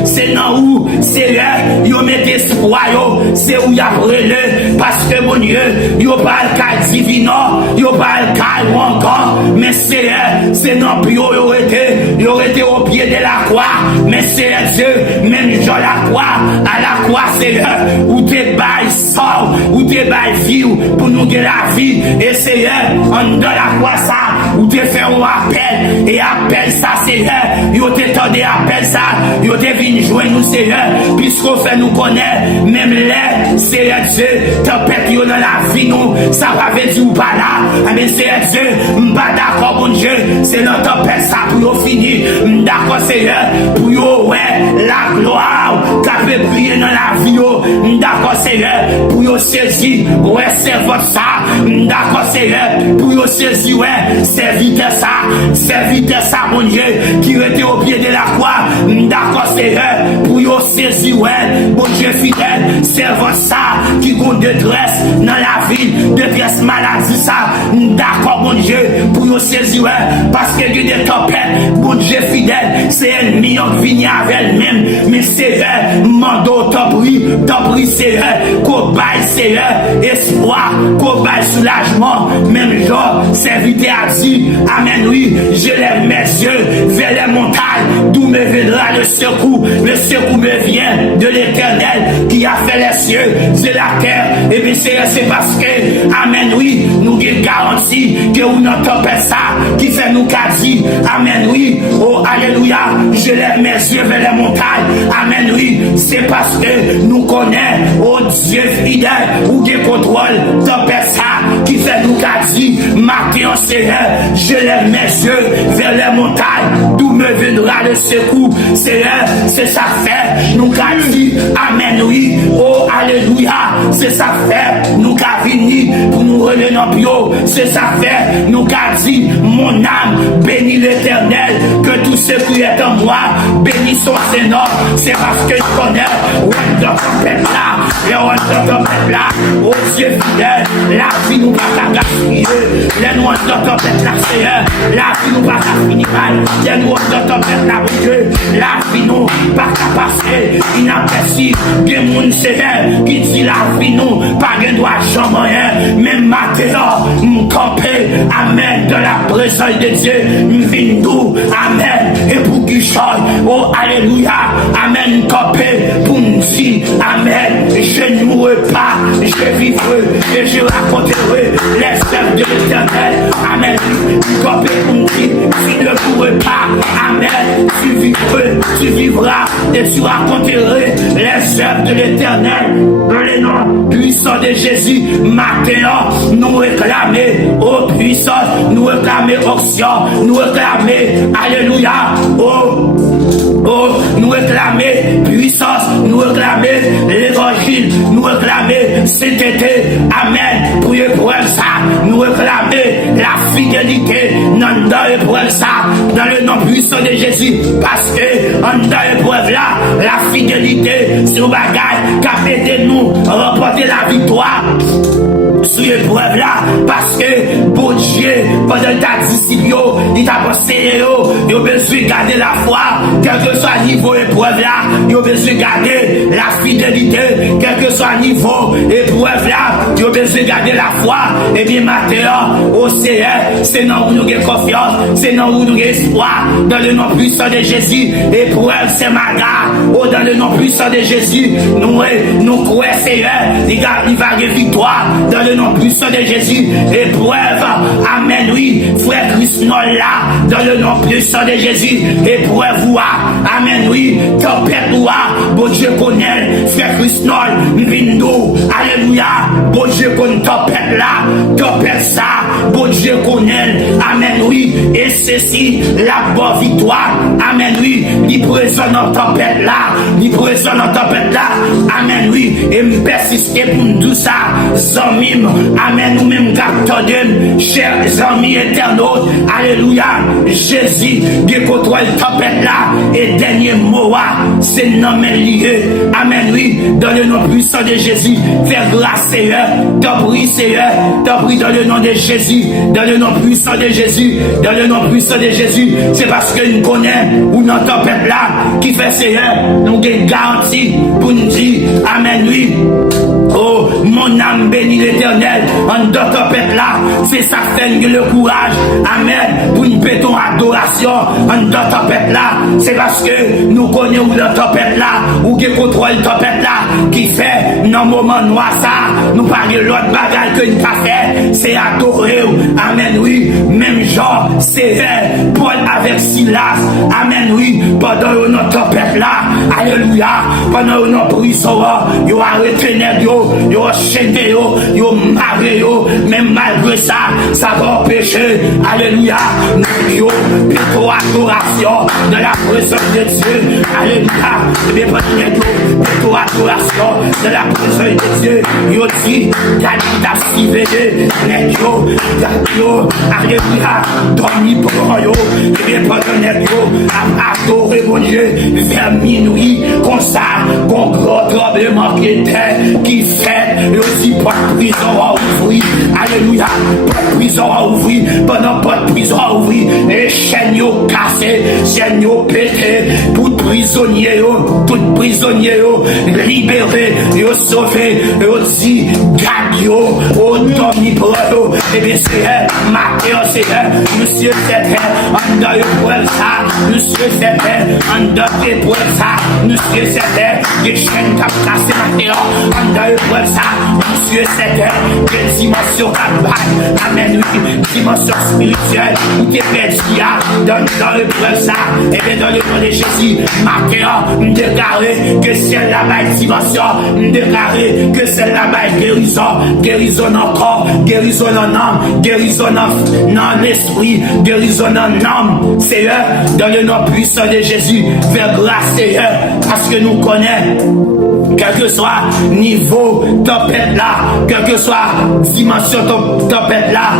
c'est dans où, vous mettez espoir, c'est où vous avez parce que mon Dieu, vous pas le cas divin, vous pas le cas encore, mais c'est dans plus vous été au pied de la croix, mais c'est Dieu, même dans la croix, à la croix, Seigneur, où t'es bail sort, où t'es bail vie, pour nous gagner la vie, et Seigneur, en dans la croix, ça, où t'es fait un appel, et appel ça, Seigneur, vous t'es tendu appel ça, vous t'es venu jouer nous, Seigneur, puisqu'on fait nous connaître, même les, Seigneur Dieu, tempête dans la vie, nous, ça va venir ou pas là, mais Seigneur Dieu, m'pas d'accord, bon Dieu, c'est notre tempête ça, pour vous finir, d'accord, Seigneur, pour vous, ouais, la gloire, qu'a fait briller dans la vie, d'accord, Seigneur, pour vous saisir, ouais, c'est votre ça, d'accord, Seigneur, pour vous saisir, ouais, serviteur ça, mon Dieu, qui était au pied de la croix, d'accord, Seigneur, pour vous saisir, ouais, mon Dieu fidèle, servant ça, qui compte détresse dans la ville, détresse maladie ça, d'accord, mon Dieu, pour vous saisir, ouais, parce que Dieu des tempêtes, mon Dieu fidèle, c'est ennemi qui vient avec elle-même, mais Seigneur, mando, t'en prie, Seigneur, qu'on baille, Seigneur, espoir, qu'on baille soulagement, même genre, serviteur a dit, amen, oui, je lève mes yeux vers les montagnes, d'où me viendra le secours me vient de l'Éternel, qui a fait les cieux, c'est la terre, et bien c'est parce que, amen, oui, nous avons garanti que nous n'entendons pas ça, qui fait nous quasi, amen, oui, oh, alléluia, je lève mes yeux vers les montagnes, amen, oui, c'est parce que nous connaissons, oh Dieu fidèle, ou des contrôles, tempête ça, qui fait nous quasi, matin, Seigneur, je lève mes yeux vers les montagnes, d'où me viendra le secours, Seigneur, c'est ça fait, nous quasi, amen, oui, oh, alléluia, c'est ça fait, nous quasi, pour nous relever dans bio, c'est ça fait, nous quasi, mon âme, bénis l'Éternel, que tout ce qui est en moi, bénis son Seigneur, c'est parce que je connais, ouais, dans ton peuple là, et on dans ton peuple là, oh Dieu fidèle, la vie nous va pas gaspiller, les noirs dans ton peuple là, Seigneur, la vie nous va pas finir mal, les noirs dans ton peuple là, Dieu, la vie nous va pas passer, inaperçu, des monde Seigneur, qui dit la vie nous, pas de droit jamais rien, même maintenant, m'camper, amen, de la présence de Dieu, m'vindou, amen, et pour qui change, oh alléluia, amen, camper, pour nous dire, amen, je ne mourrai pas, je vivrai, et je raconterai les œuvres de l'Éternel, amen, camper pour nous dire, tu ne mourrai pas, amen, tu vivras, et tu raconteras les œuvres de l'Éternel, dans les noms puissants de Jésus, maintenant, nous réclamer, oh puissance, nous réclamer onction, nous réclamer, alléluia, oh, nous réclamer puissance, nous réclamer l'évangile, nous réclamer sainteté, amen, pour épreuve ça, nous réclamer la fidélité, dans l'épreuve ça, dans le nom puissant de Jésus, parce que dans l'épreuve là, la fidélité, c'est un bagage qui a aidé nous à remporter la victoire. Sur l'épreuve là, parce que bon Dieu, pendant ta disciple, il t'a conseillé, il a besoin de garder la foi, quel que soit le niveau épreuve là, il a besoin de garder la fidélité, quel que soit le niveau épreuve là, il a besoin de garder la foi, et bien maintenant, au Seigneur, c'est dans où nous avons confiance, c'est dans où nous avons espoir, dans le nom puissant de Jésus, épreuve c'est ma garde, dans le nom puissant de Jésus, nous croyons Seigneur, il va y avoir victoire, dans le nom puissant de Jésus, épreuve, amen, oui, frère Christ là, dans le nom puissant de Jésus, épreuve, amen, oui, tempête, bon Dieu connaît, frère Christ vindo, alléluia, bon Dieu connaît tempête là, tempête ça, bon Dieu connaît, amen. et ceci, la bonne victoire. Amen, oui. Il présente en tempête là. Il présente en tempête là. Amen, oui. Et me persister pour nous tout ça. Zamim. Amen, nous même gardons, chers amis éternels. Alléluia. Jésus, qui contrôle la tempête là. Et dernier mot, c'est nommé lié. Amen, oui. Dans le nom puissant de Jésus, faire grâce, Seigneur. T'en prie, Seigneur. T'en prie dans le nom de Jésus. Dans le nom puissant de Jésus. Dans le nom puissant de Jésus. C'est parce que nous connaissons ou notre tempête là qui fait, Seigneur, nous avons garantie pour nous dire, Amen, oui. Oh, mon âme bénit l'Éternel. En notre tempête là, c'est ça fait le courage. Amen. Pour nous pétons adoration. En notre tempête là, c'est parce que nous connaissons notre tempête là, ou qui contrôle la tempête là, qui fait, dans le moment noir ça, nous parlons l'autre bagage que nous avons fait, c'est adorer. Amen, oui. Même genre, c'est Paul avec Silas. Amen, oui. Pendant notre tempête là, alléluia. Pendant notre prison, ils ont arrêté les yo, ils ont enchaîné yo, ils ont marré yo. Même malgré ça, ça va empêcher. Alléluia. Nous yo, plutôt adoration dans la présence de Dieu. Alléluia. Mais pas plutôt adoration dans la présence de Dieu. Yo dit, Galita Sivede, les yo, alléluia. Dormi pour yo, et bien pendant les yo, adorer mon Dieu vers minuit, comme ça, qu'on gros tremblement qui était, qui fait, aussi pas de prison à ouvrir. Alléluia. Pas de prison à ouvrir. Pendant pas de prison à ouvrir. Les chaînes yo cassées, chaînes yo pétées. Tout prisonnier yo, libéré, yo sauvé, yo dit, garde yo, au dormi pour yo. Et bien c'est matin, c'est monsieur c'était, en dans le poil ça, monsieur c'était, en dans le poil ça, monsieur c'était, les chaînes t'a cassé matin, en dans le poil ça, monsieur c'était, quelle dimension t'as baille, amen, oui, dimension spirituelle, où t'es perdu, dans le poil ça, et bien dans le nom de Jésus, matin, déclarer que c'est la baille dimension, déclarer que c'est la baille guérison encore, guérison en âme, guérison dans l'esprit, guérison en âme, Seigneur, dans le nom puissant de Jésus, fais grâce, Seigneur, parce que nous connaissons, quel que soit niveau tempête là, quelle que soit dimension tempête là,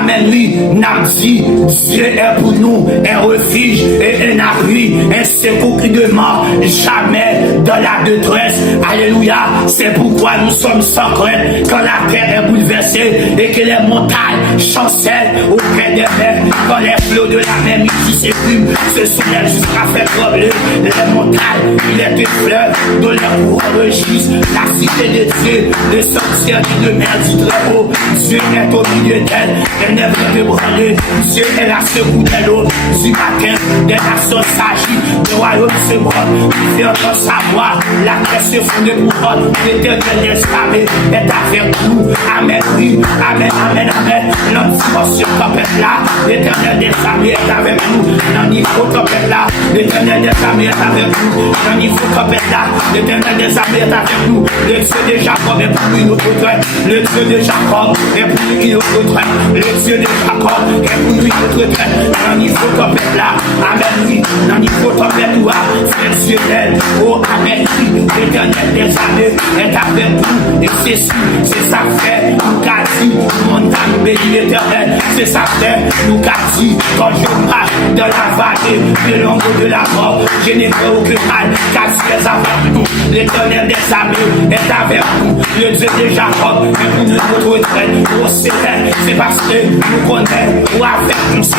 amen, oui, n'a dit, Dieu est pour nous un refuge et un appui, un secours qui demeure jamais dans la détresse, alléluia, c'est pourquoi nous sommes sans crainte quand la terre est bouleversée et que les montagnes chancellent auprès des mers, quand les flots de la mer qui s'éfument se soulèvent jusqu'à faire trembler les montagnes, il est des fleurs de leur courant registre, la cité de Dieu, les sorcières qui demeurent du très haut, Dieu est au milieu d'elle, elle n'est pas ébranlée, Dieu est la secours de l'eau, du matin, des nations s'agissent, le royaume se monte, il fait entendre sa voix, la terre se fonde pour rendre, l'éternel des armées est avec nous, amen, oui, amen, amen, amen, notre dimension tempête là, l'éternel des armées est avec nous, dans niveau tempête là, l'éternel des armées est avec nous, dans niveau tempête là, l'éternel des armées est avec nous, le Dieu de Jacob est pour lui notre train, le Dieu de Jacob est pour lui notre train, le Dieu de Jacob est pour lui notre train, dans niveau tempête là, amen, oui, dans niveau tempête là, frère Dieu d'aide, oh amen, oui, l'éternel des armées est avec nous, et c'est ça fait, nous qu'a dit, mon âme bénit l'éternel, c'est ça fait, nous qu'a dit, quand je marche dans la vallée de l'ombre de la mort, je n'ai pas aucun mal, car tu es avec nous, l'éternel des armées est avec nous, le Dieu de Jacob est pour nous notre retraite, oh c'est parce que nous connaissons, ou avec nous c'est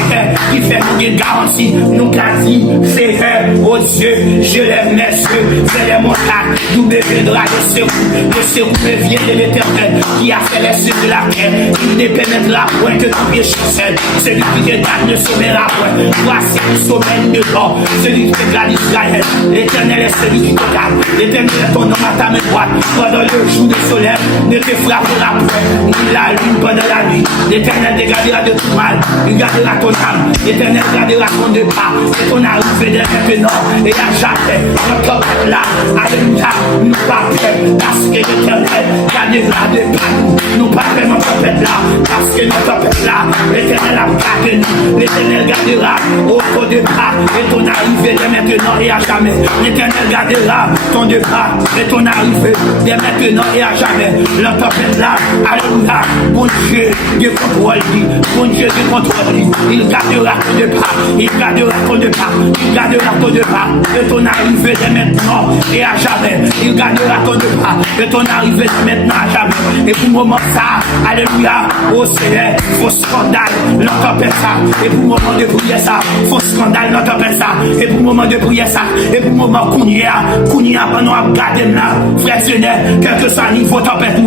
qui fait nous des garanties, nous qu'a dit, c'est oh Dieu, je les messieurs, c'est les montagnes, nous deviendra le secours me vient de l'éternel, qui a fait les cieux de la terre, il ne pénétrera point que ton pied chancelle, celui qui te garde ne sauvera point, voici le sommeil de l'or, celui qui te garde Israël, l'éternel est celui qui te garde, l'éternel est ton nom à ta main droite, pendant le jour de soleil, ne te frappera point, ni la lune pendant la nuit, l'éternel te gardera de tout mal, il gardera ton âme, l'éternel gardera ton départ, et ton arrivée dès maintenant, et à jamais, notre peuple là, alléluia, nous pas peur, parce que l'éternel gardera de nous, nous pas vraiment tempête là, parce que notre tempête là, l'Éternel a gardé nous, l'Éternel gardera au départ et ton arrivée dès maintenant et à jamais. L'Éternel gardera ton départ et ton arrivée dès maintenant et à jamais. La tempête là, alléluia, bon Dieu, Dieu contrôle lui, bon Dieu, Dieu contrôle lui, il gardera ton départ, il gardera ton départ, il gardera ton départ et ton arrivée dès maintenant et à jamais. Il gardera ton départ et ton arrivée dès maintenant à jamais. Et pour le moment ça, alléluia, au Seigneur, faux scandale, l'entempête ça, et pour le moment de prier ça, faux scandale, l'entempête ça, et pour le moment de prier ça, et pour le moment qu'on y a pendant à garder là, frère Seigneur, quel que soit le niveau tempête,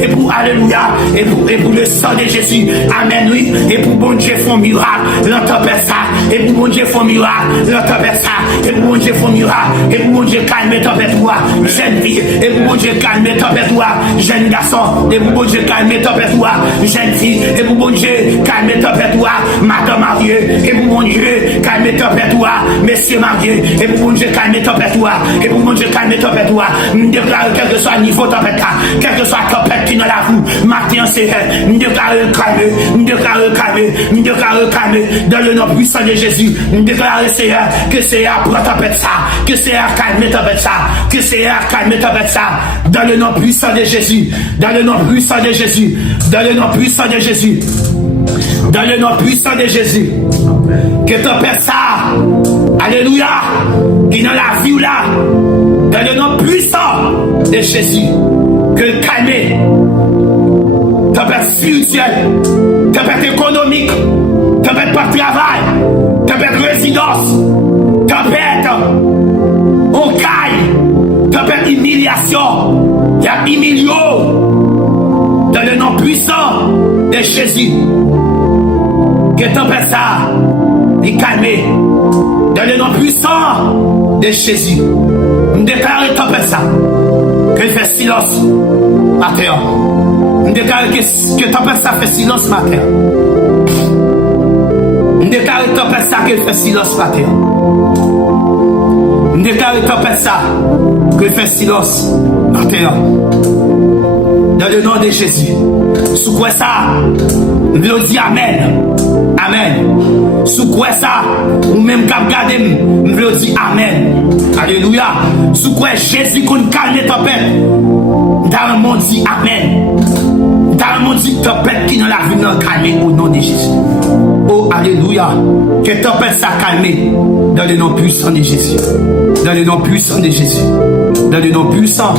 et pour alléluia, et pour le sang de Jésus, amen, oui, et pour bon Dieu font miracle, l'entempête ça, et pour bon Dieu font miracle, l'entempête ça, et pour bon Dieu font miracle, et pour bon Dieu calme tempête, jeune fille, et pour bon Dieu calme tempête, jeune garçon, et pour bon Dieu calme tempête, jeune fille, et pour bon Dieu calme tempête, madame mariée, et pour bon Dieu calme tempête, messieurs mariés, et pour bon Dieu calme tempête, et pour bon Dieu calme tempête, nous déclarons quel que soit le niveau tempête, quel que soit la tempête qui est dans la roue, matin c'est nous déclarons calme, nous déclarons calme, nous déclarons calme, dans le nom puissant de Jésus, nous déclarons Seigneur, que Seigneur prend tempête ça, que Seigneur calme tempête ça, que Seigneur calme tempête ça, dans le nom puissant de Jésus, dans le nom puissant de Jésus, dans le nom puissant de Jésus, dans le nom puissant de Jésus, que tempête ça, alléluia, qui dans la vie là, dans le nom puissant de Jésus, que le calme, tempête spirituelle, tempête économique, tempête par travail, tempête résidence, tempête au caille, tempête humiliation, il y a humiliation dans le nom puissant de Jésus. Que tempête ça, il calme dans le nom puissant de Jésus. Nous déclarons tempête ça, que fait silence à terre. Nous déclarons que tempête ça fait silence à terre. Nous déclarons tempête ça que fait silence à terre. Nous déclarons tempête ça que fait silence à terre. Dans le nom de Jésus. Sous quoi ça, nous disons Amen. Amen. Sous quoi ça, ou même cap garder, nous disons Amen. Alléluia. Sous quoi Jésus qu'on calme les tempêtes. Dans le monde dit Amen. Dans le monde dit tempête qui dans la vie nous calme au nom de Jésus. Oh Alléluia. Que tempête ça calme dans le nom puissant de Jésus. Dans le nom puissant de Jésus. Dans le nom puissant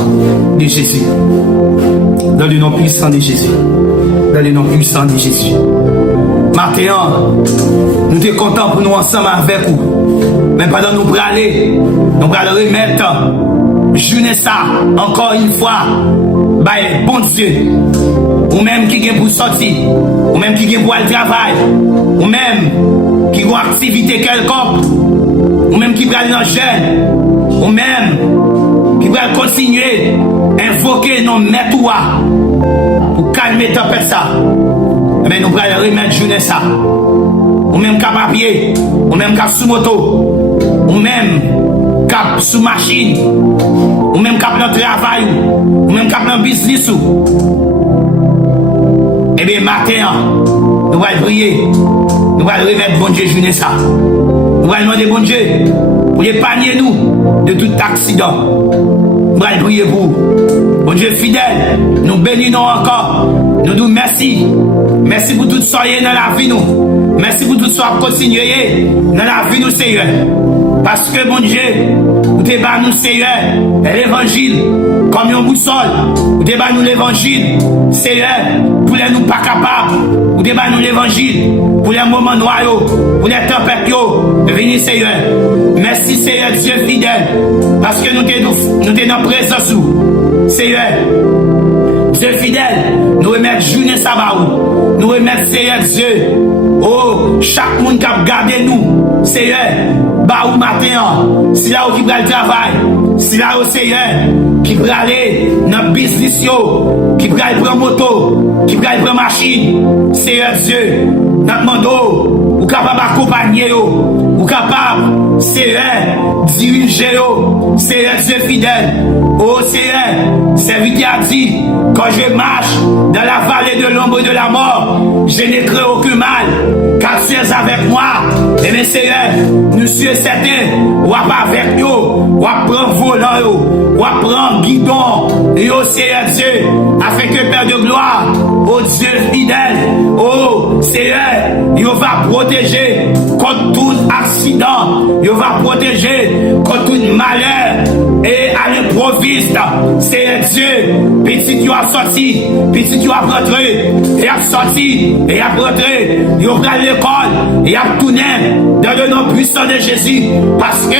de Jésus. Dans le nom puissant de Jésus. Dans le nom puissant de Jésus. Maintenant, nous sommes contents pour nous ensemble avec vous. Mais pendant nous aller, nous allons remettre journée ça encore une fois. By bon Dieu. Ou même qui est pour sortir. Ou même qui est pour aller travail. Ou même qui a une activité quelconque. Ou même qui va aller dans le jeûne. Ou même qui va continuer à invoquer nos maîtres pour calmer tempête ça. Mais nous allons remettre journée ça. Ou même cap à pied, ou même cap sous moto, ou même cap sous machine, ou même cap dans le travail, ou même cap dans le business. Eh bien, matin, nous allons prier, nous allons remettre bon Dieu journée ça. Nous allons demander bon Dieu pour épargner nous de tout accident. Nous allons prier pour vous. Bon Dieu fidèle, nous bénissons encore. Nous disons merci. Merci pour tout ce qui est dans la vie nous. Merci pour tout ce qui continue dans la vie nous, Seigneur. Parce que bon Dieu, vous débat nous, Seigneur, l'évangile comme une boussole. Vous débat nous l'évangile, Seigneur, pour les nous pas capables. Vous débat nous l'évangile pour les moments noirs, pour les tempêtes. Venez, Seigneur. Merci, Seigneur, Dieu fidèle. Parce que nous sommes dans la présence. Seigneur, Dieu fidèle, nous remettons journée sabbat. Nous remettons, Seigneur Dieu, Oh, chaque monde qui a gardé nous, Seigneur, bah ou matin, si là où qui va le travail, si là où Seigneur, qui va aller dans le business, qui va aller prendre moto, qui va aller prendre machine, Seigneur Dieu, notre mando, ou capable d'accompagner, ou capable, Seigneur, diriger, Seigneur Dieu fidèle, oh Seigneur, serviteur a dit, quand je marche dans la vallée de l'ombre de la mort, je n'ai craint aucun mal, car tu es avec moi. Et mes Seigneur, nous sommes certains, ou pas avec nous, ou prendre volant, ou prendre guidon, et au Seigneur Dieu, afin que Père de gloire, oh Dieu fidèle, oh Seigneur, il va protéger contre tout accident, il va protéger contre tout malheur, et à l'improviste, Seigneur Dieu, petit tu as sorti, petit tu as rentré, et a sorti, et a rentré, il va à l'école, et a tourné dans le nom puissant de Jésus, parce que,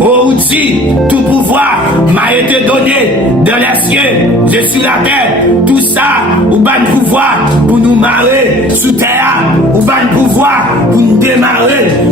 oh dit, tout pouvoir m'a été donné dans les cieux, je suis la terre, tout ça, ou ban pouvoir pour nous marrer sous terre, ou ban pouvoir pour nous démarrer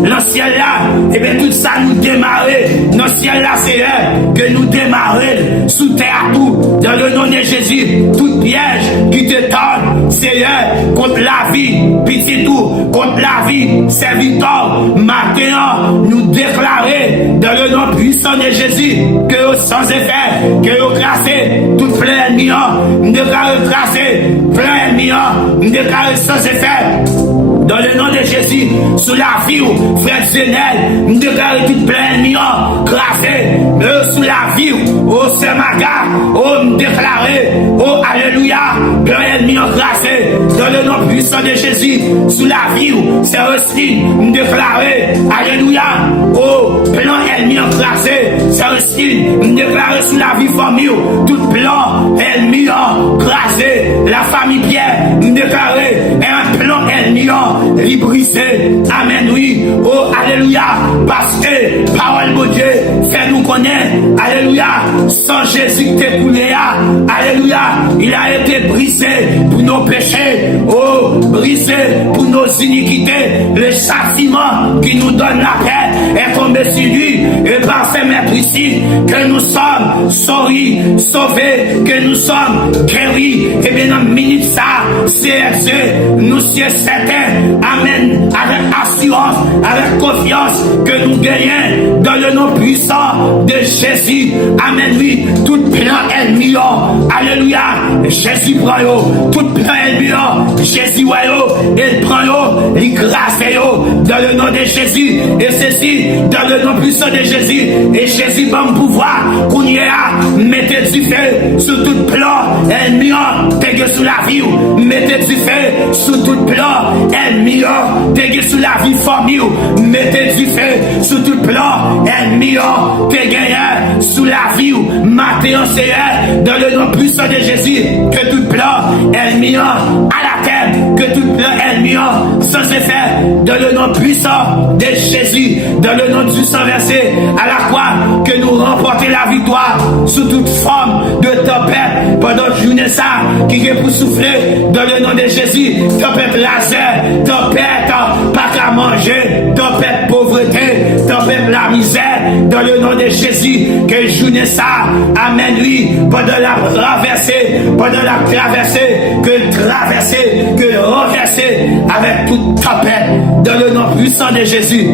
dans ciel là, et bien tout ça nous démarrer dans le ciel là, Seigneur, que nous démarrer sous terre tout, dans le nom de Jésus, tout piège qui te donne, Seigneur, contre la vie, pitié tout, contre la vie, serviteur, maintenant, nous déclarer dans le nom puissant de Jésus, que sans effet, que vous classez tout plein ennemi, nous déclarons classé, plein ennemi, nous déclarons sans effet. Dans le nom de Jésus, sous la vie, frère Zenel, nous déclarons tout plein ennemi, classé, sous la vie, oh Semaga, oh nous déclarer, oh alléluia, plein ennemi classé, dans le nom puissant de Jésus, sous la vie, c'est aussi, nous déclarer, alléluia, oh plein ennemi classé, c'est aussi, nous déclarer sous la vie famille, tout plan ennemi classé, la famille Pierre, nous déclarer un plan ennemi librisé, amen, oui, oh alléluia, parce que parole de Dieu fait nous connaître, alléluia, sans Jésus qui t'est coulé, alléluia, il a été brisé pour nos péchés, oh, brisé pour nos iniquités, le châtiment qui nous donne la paix est tombé sur lui, et par ces maîtres ici, que nous sommes sauvés, que nous sommes guéris, et bien dans minute ça, c'est Dieu, nous sommes certains, amen, avec assurance, avec confiance, que nous gagnons dans le nom puissant de Jésus, amen, oui, tout plan ennemi, alléluia, Jésus prend yo, tout plan ennemi, Jésus voit yo, il prend yo, il grâce yo, dans le nom de Jésus, et ceci, dans le nom puissant de Jésus, et Jésus va me pouvoir, qu'on y a, mettez du feu sur tout plan ennemi, t'es sous la vie, mettez du feu sur tout plan ennemi, t'es sous la vie famille, mettez du feu sur tout plan ennemi, t'es gagné sous la vie, matin Seigneur, dans le nom puissant de Jésus, que tout plan ennemi à la terre, que tout plan ennemi sans effet, dans le nom puissant de Jésus, dans le nom du sang versé à la croix, que nous remportons la victoire sous toute forme de tempête pendant la journée ça, qui est pour souffler dans le nom de Jésus, tempête laser, tempête pas qu'à manger, tempête pauvreté, tempête la misère, dans le nom de Jésus, que journée ça, amen lui, pendant la traversée, que renverser avec toute tempête, dans le nom puissant de Jésus.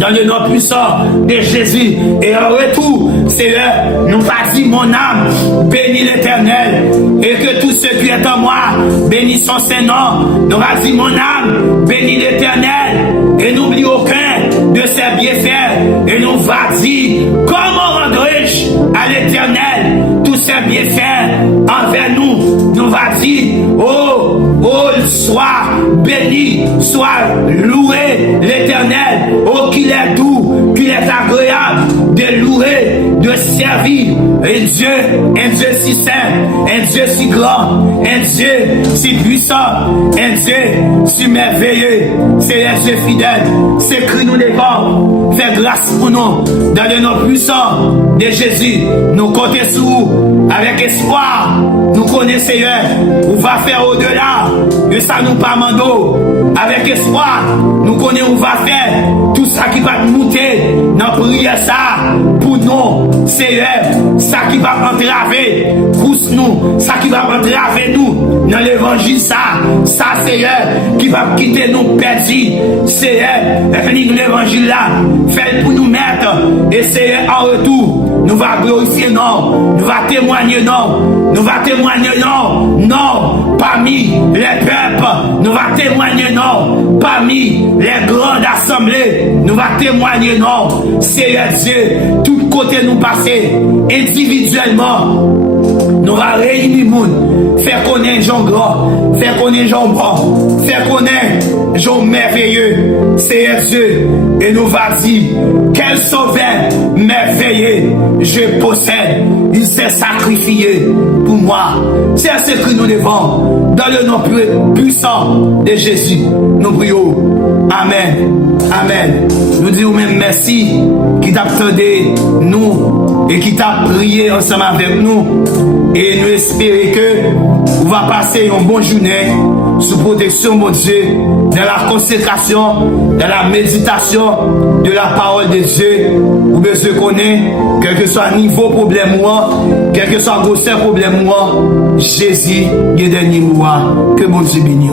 Dans le nom puissant de Jésus. Et en retour, Seigneur, nous pas dit mon âme, bénis l'Éternel. Et que tout ce qui est en moi, bénis son Saint-Nom. Nous pas dit mon âme, bénis l'Éternel. Et n'oublie aucun de ses bienfaits. Et nous va dire, comment rendrai-je à l'Éternel tous ses bienfaits envers nous? Nous va dire, oh, sois béni, sois loué l'Éternel. Oh, qu'il est doux, qu'il est agréable de louer, de servir un Dieu si saint, un Dieu si grand, un Dieu si puissant, un Dieu si merveilleux. C'est un Dieu fidèle, c'est Christ nous devant, fais grâce pour nous, dans le nom puissant de Jésus. Nous comptons sur vous avec espoir. Nous connaissons Seigneur, on va faire au-delà de ça nous pas mando. avec espoir, nous connaissons, on va faire tout ça qui va monter dans la prière ça, pour nous, Seigneur, ça qui va entraver, pousse nous, ça qui va entraver nous, dans l'évangile ça, Seigneur, qui va quitter nous perdus, Seigneur, l'évangile là, fait pour nous mettre, et Seigneur, en retour, nous va glorifier non, nous va témoigner non, nous va témoigner non, parmi les peuples, nous va témoigner non, parmi les grandes assemblées, nous va témoigner non, Seigneur Dieu, tout côté nous passer, individuellement, nous va réunir le monde, faire connaître Jean grand, faire connaître Jean bon, faire connaître Jean merveilleux, Seigneur Dieu, et nous va dire, quel sauveur merveilleux je possède, il s'est sacrifié pour moi. C'est ce que nous devons, dans le nom puissant de Jésus, nous prions. Amen. Amen. Nous disons même merci qui t'attendait nous et qui t'a prié ensemble avec nous. Et nous espérons que vous va passer une bonne journée sous protection, mon Dieu, dans la consécration, dans la méditation de la parole de Dieu. Vous besoin connaître, quel que soit le niveau problème ou quel que soit le gros problème ou Jésus, il est dernier mois. Que mon Dieu bénisse.